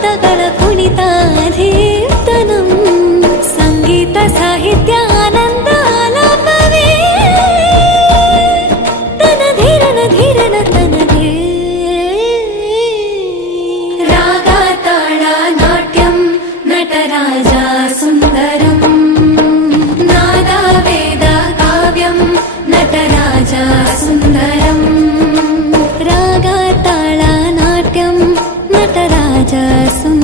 ಪದಗಳ ಕುಣಿತಾಧೀರ್ತನಂ ಸಂಗೀತ ಸಾಹಿತ್ಯ ಆನಂದ ಆಲಾಪವೇ ತನ ಧೀರನ ಧೀರನ ತನದೇ ರಾಗ ತಾಳ ನಾಟ್ಯಂ ನಟರಾಜ ಸುಂದರಂ ನಾದ ವೇದ ಕಾವ್ಯಂ ನಟರಾಜ ಸುಂದರಂ ರಾಗ ತಾಳ ನಾಟ್ಯಂ ನಟರಾಜ ಸುಂದರಂ